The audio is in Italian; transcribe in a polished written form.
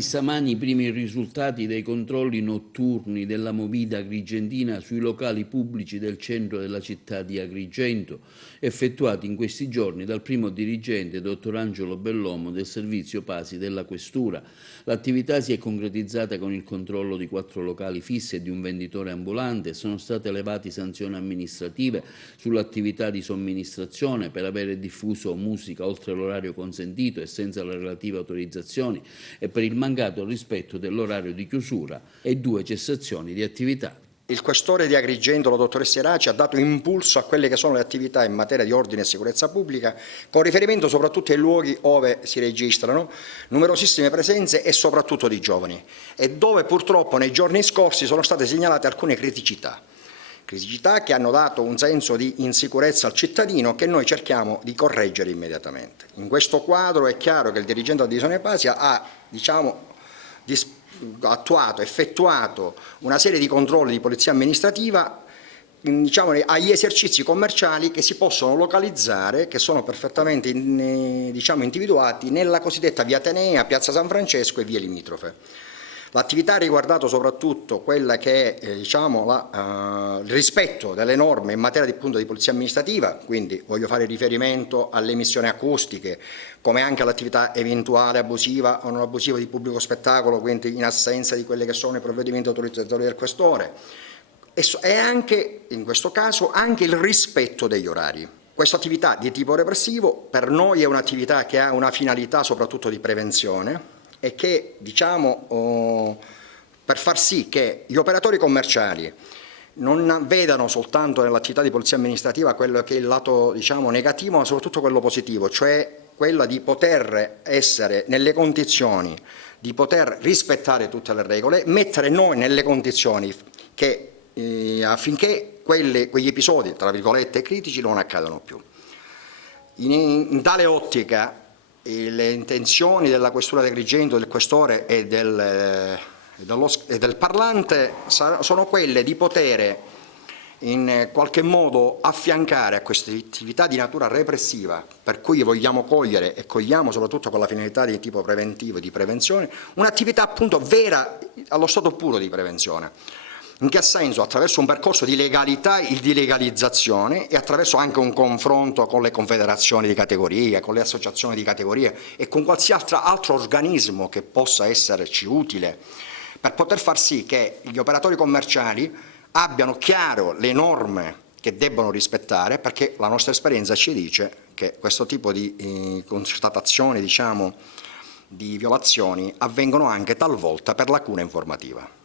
Stamani i primi risultati dei controlli notturni della Movida Agrigentina sui locali pubblici del centro della città di Agrigento, effettuati in questi giorni dal primo dirigente, dottor Angelo Bellomo, del servizio Pasi della Questura. L'attività si è concretizzata con il controllo di 4 locali fissi e di un venditore ambulante e sono state elevate sanzioni amministrative sull'attività di somministrazione per avere diffuso musica oltre l'orario consentito e senza le relative autorizzazioni e per il mancato rispetto dell'orario di chiusura e 2 cessazioni di attività. Il questore di Agrigento, la dottoressa Iraci, ha dato impulso a quelle che sono le attività in materia di ordine e sicurezza pubblica, con riferimento soprattutto ai luoghi dove si registrano numerosissime presenze e soprattutto di giovani, e dove purtroppo nei giorni scorsi sono state segnalate alcune criticità che hanno dato un senso di insicurezza al cittadino che noi cerchiamo di correggere immediatamente. In questo quadro è chiaro che il dirigente della divisione Pasia ha effettuato una serie di controlli di polizia amministrativa agli esercizi commerciali che si possono localizzare, che sono perfettamente individuati nella cosiddetta via Atenea, piazza San Francesco e vie limitrofe. L'attività ha riguardato soprattutto quella che è il rispetto delle norme in materia di polizia amministrativa, quindi voglio fare riferimento alle emissioni acustiche, come anche all'attività eventuale abusiva o non abusiva di pubblico spettacolo, quindi in assenza di quelli che sono i provvedimenti autorizzatori del questore, e anche in questo caso anche il rispetto degli orari. Questa attività di tipo repressivo per noi è un'attività che ha una finalità soprattutto di prevenzione, e che per far sì che gli operatori commerciali non vedano soltanto nell'attività di polizia amministrativa quello che è il lato negativo, ma soprattutto quello positivo, cioè quella di poter essere nelle condizioni di poter rispettare tutte le regole, mettere noi nelle condizioni affinché quegli episodi tra virgolette critici non accadano più. In tale ottica le intenzioni della Questura di Agrigento, del Questore e del Parlante sono quelle di poter in qualche modo affiancare a queste attività di natura repressiva, per cui vogliamo cogliere e cogliamo soprattutto con la finalità di tipo preventivo e di prevenzione, un'attività appunto vera allo stato puro di prevenzione. In che senso? Attraverso un percorso di legalità e di legalizzazione e attraverso anche un confronto con le confederazioni di categoria, con le associazioni di categoria e con qualsiasi altro organismo che possa esserci utile per poter far sì che gli operatori commerciali abbiano chiaro le norme che debbono rispettare, perché la nostra esperienza ci dice che questo tipo di constatazioni, di violazioni avvengono anche talvolta per lacuna informativa.